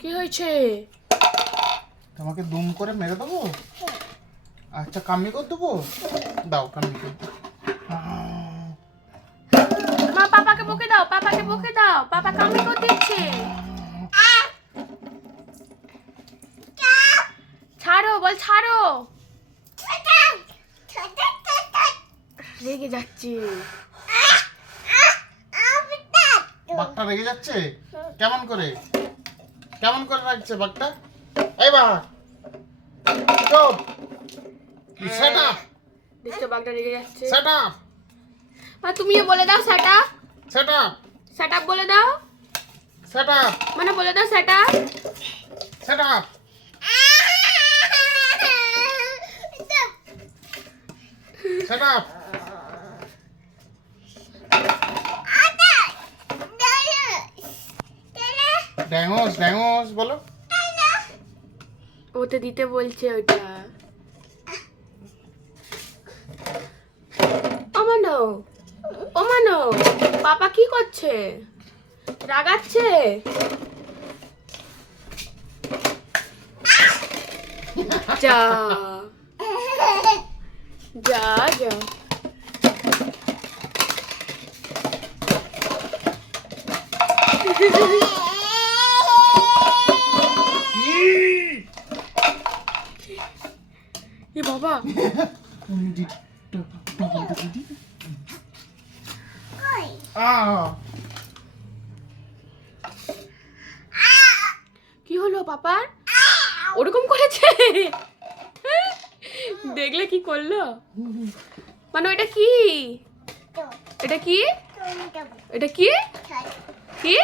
কি হয়েছে? তোমাকে দুম করে মেরে দেবো? আচ্ছা কামড়ি করে দেবো, দাও কামড়ি করে দাও। মা পাপাকে বকে দাও, পাপাকে বকে দাও, পাপা কামড়ি করে দিচ্ছে। ছাড়ো, বল ছাড়ো। রেগে যাচ্ছে। বাঘটা রেগে যাচ্ছে? কেমন করে রাখছে বাঘটা? এই বাঘ চুপ, সেট আপ, দেখছো বাঘটা রেগে যাচ্ছে। সেট আপ, মা তুমিও বলে দাও set up, set up, set up বলে দাও। সেট আপ, মানে বলে দাও set up. Set up. Set up. ড্যাঙ্গস ড্যাঙ্গস বলো। ওতে দিতে বলছে ওটা। ওমানো, ওমানো, পাপা কি করছে? রাগাচ্ছে? যা যা যা। এ বাবা, কি হলো পাপার? ওরকম করেছে? দেখলে কি করলো? মানে এটা কি? এটা কি? এটা কি? কি?